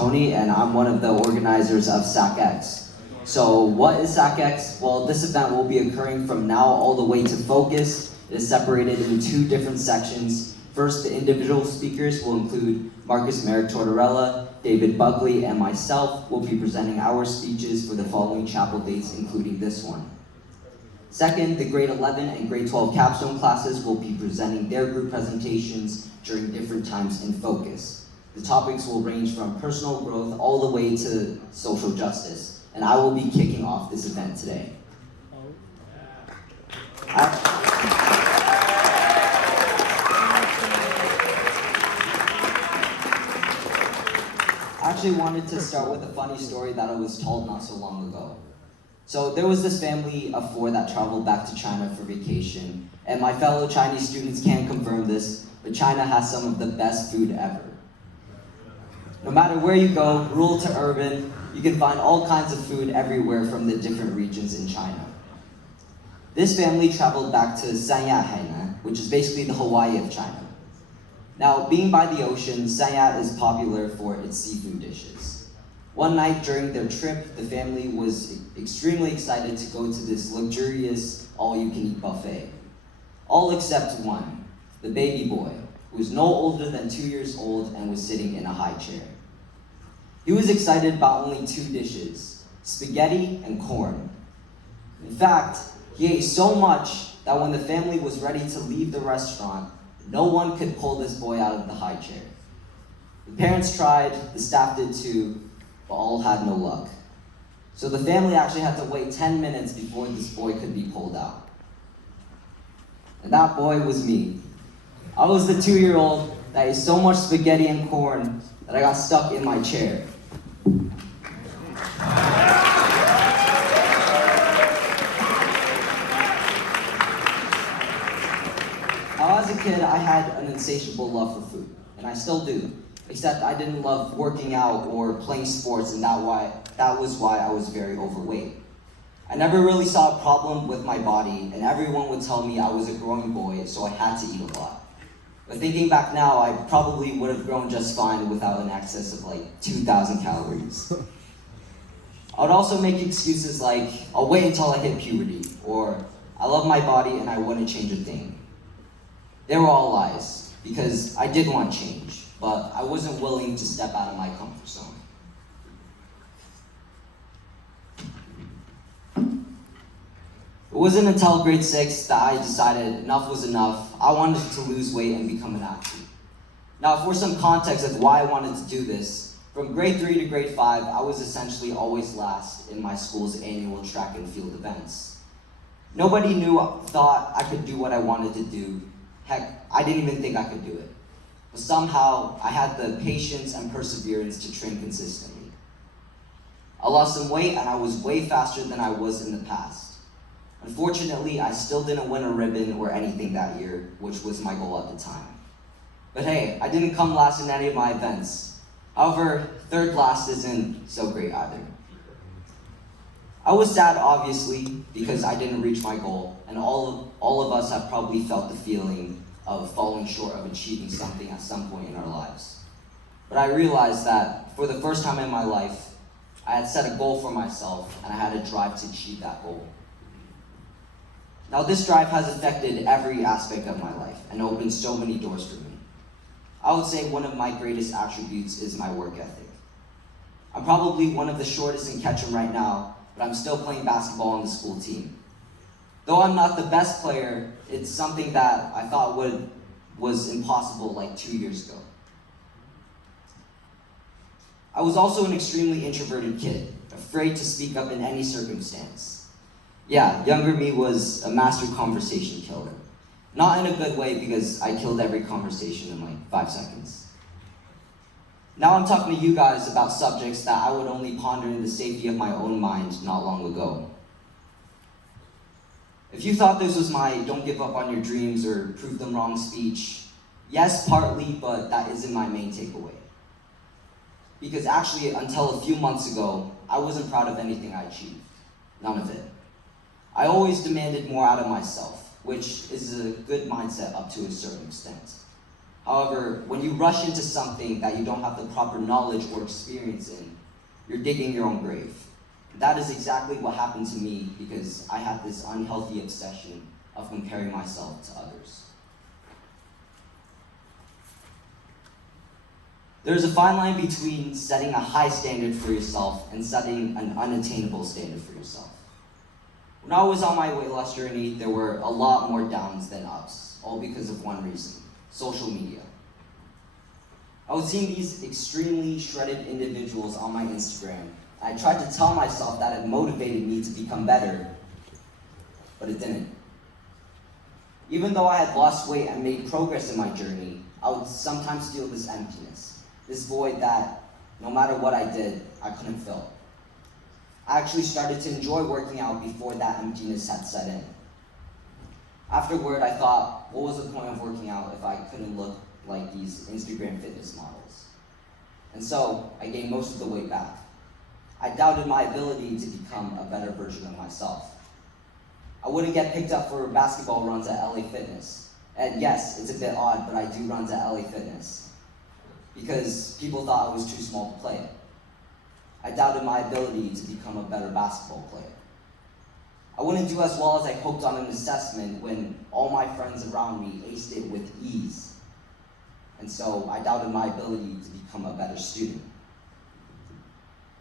Tony, and I'm one of the organizers of SACX. So what is SACX? Well, this event will be occurring from now all the way to Focus. It is separated into two different sections. First, the individual speakers will include Marcus Merrick Tortorella, David Buckley, and myself will be presenting our speeches for the following chapel dates, including this one. Second, the grade 11 and grade 12 capstone classes will be presenting their group presentations during different times in Focus. The topics will range from personal growth all the way to social justice, and I will be kicking off this event today. I actually wanted to start with a funny story that I was told not so long ago. So there was this family of 4 that traveled back to China for vacation, and my fellow Chinese students can confirm this, but China has some of the best food ever. No matter where you go, rural to urban, you can find all kinds of food everywhere from the different regions in China. This family traveled back to Sanya, Hainan, which is basically the Hawaii of China. Now, being by the ocean, Sanya is popular for its seafood dishes. One night during their trip, the family was extremely excited to go to this luxurious all-you-can-eat buffet. All except one, the baby boy, who was no older than 2 years old and was sitting in a high chair. He was excited about only 2 dishes, spaghetti and corn. In fact, he ate so much that when the family was ready to leave the restaurant, no one could pull this boy out of the high chair. The parents tried, the staff did too, but all had no luck. So the family actually had to wait 10 minutes before this boy could be pulled out. And that boy was me. I was the 2-year-old that ate so much spaghetti and corn that I got stuck in my chair. Now, as a kid, I had an insatiable love for food, and I still do. Except I didn't love working out or playing sports, and that was why I was very overweight. I never really saw a problem with my body, and everyone would tell me I was a growing boy, so I had to eat a lot. But thinking back now, I probably would have grown just fine without an excess of like 2,000 calories. I would also make excuses like, I'll wait until I hit puberty, or I love my body and I wouldn't change a thing. They were all lies, because I did want change, but I wasn't willing to step out of my comfort zone. It wasn't until grade 6 that I decided enough was enough. I wanted to lose weight and become an athlete. Now, for some context of why I wanted to do this, from grade 3 to grade 5, I was essentially always last in my school's annual track and field events. Nobody thought I could do what I wanted to do. Heck, I didn't even think I could do it. But somehow, I had the patience and perseverance to train consistently. I lost some weight and I was way faster than I was in the past. Unfortunately, I still didn't win a ribbon or anything that year, which was my goal at the time. But hey, I didn't come last in any of my events. However, 3rd last isn't so great either. I was sad, obviously, because I didn't reach my goal, and all of us have probably felt the feeling of falling short of achieving something at some point in our lives. But I realized that for the first time in my life, I had set a goal for myself, and I had a drive to achieve that goal. Now, this drive has affected every aspect of my life and opened so many doors for me. I would say one of my greatest attributes is my work ethic. I'm probably one of the shortest in Ketchum right now, but I'm still playing basketball on the school team. Though I'm not the best player, it's something that I thought was impossible like 2 years ago. I was also an extremely introverted kid, afraid to speak up in any circumstance. Yeah, younger me was a master conversation killer. Not in a good way, because I killed every conversation in like 5 seconds. Now I'm talking to you guys about subjects that I would only ponder in the safety of my own mind not long ago. If you thought this was my don't give up on your dreams or prove them wrong speech, yes, partly, but that isn't my main takeaway. Because actually, until a few months ago, I wasn't proud of anything I achieved. None of it. I always demanded more out of myself, which is a good mindset up to a certain extent. However, when you rush into something that you don't have the proper knowledge or experience in, you're digging your own grave. That is exactly what happened to me because I had this unhealthy obsession of comparing myself to others. There's a fine line between setting a high standard for yourself and setting an unattainable standard for yourself. When I was on my weight loss journey, there were a lot more downs than ups, all because of one reason: social media. I was seeing these extremely shredded individuals on my Instagram. I tried to tell myself that it motivated me to become better, but it didn't. Even though I had lost weight and made progress in my journey, I would sometimes feel this emptiness, this void that no matter what I did, I couldn't fill. I actually started to enjoy working out before that emptiness had set in. Afterward, I thought, what was the point of working out if I couldn't look like these Instagram fitness models? And so, I gained most of the weight back. I doubted my ability to become a better version of myself. I wouldn't get picked up for basketball runs at LA Fitness. And yes, it's a bit odd, but I do runs at LA Fitness because people thought I was too small to play. I doubted my ability to become a better basketball player. I wouldn't do as well as I hoped on an assessment when all my friends around me aced it with ease. And so I doubted my ability to become a better student.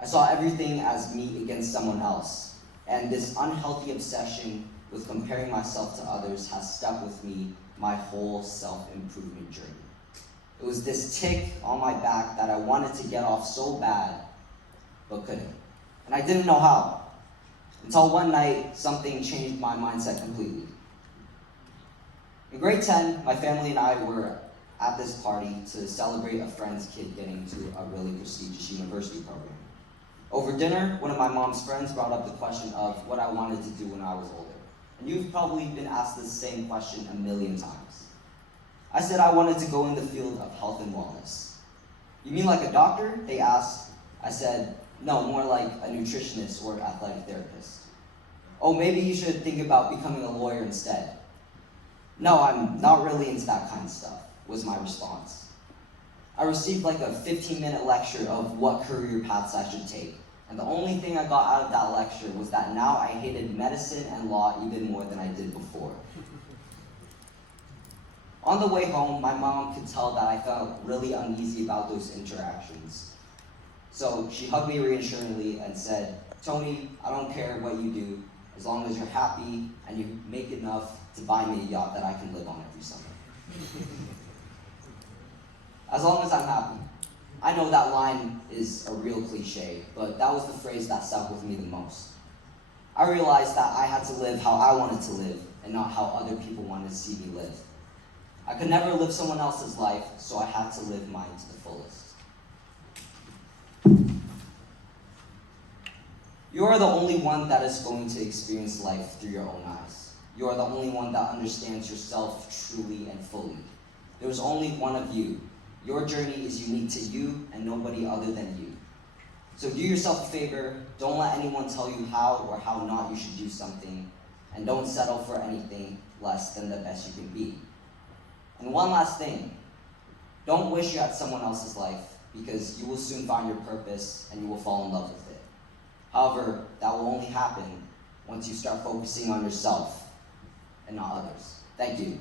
I saw everything as me against someone else, and this unhealthy obsession with comparing myself to others has stuck with me my whole self-improvement journey. It was this tick on my back that I wanted to get off so bad, but couldn't. And I didn't know how. Until one night, something changed my mindset completely. In grade 10, my family and I were at this party to celebrate a friend's kid getting to a really prestigious university program. Over dinner, one of my mom's friends brought up the question of what I wanted to do when I was older. And you've probably been asked this same question a million times. I said I wanted to go in the field of health and wellness. You mean like a doctor? They asked. I said, no, more like a nutritionist or an athletic therapist. Oh, maybe you should think about becoming a lawyer instead. No, I'm not really into that kind of stuff, was my response. I received like a 15-minute lecture of what career paths I should take. And the only thing I got out of that lecture was that now I hated medicine and law even more than I did before. On the way home, my mom could tell that I felt really uneasy about those interactions. So she hugged me reassuringly and said, Tony, I don't care what you do, as long as you're happy and you make enough to buy me a yacht that I can live on every summer. As long as I'm happy. I know that line is a real cliche, but that was the phrase that stuck with me the most. I realized that I had to live how I wanted to live and not how other people wanted to see me live. I could never live someone else's life, so I had to live mine to the fullest. You are the only one that is going to experience life through your own eyes. You are the only one that understands yourself truly and fully. There is only one of you. Your journey is unique to you and nobody other than you. So do yourself a favor, don't let anyone tell you how or how not you should do something, and don't settle for anything less than the best you can be. And one last thing, don't wish you had someone else's life, because you will soon find your purpose and you will fall in love with it. However, that will only happen once you start focusing on yourself and not others. Thank you.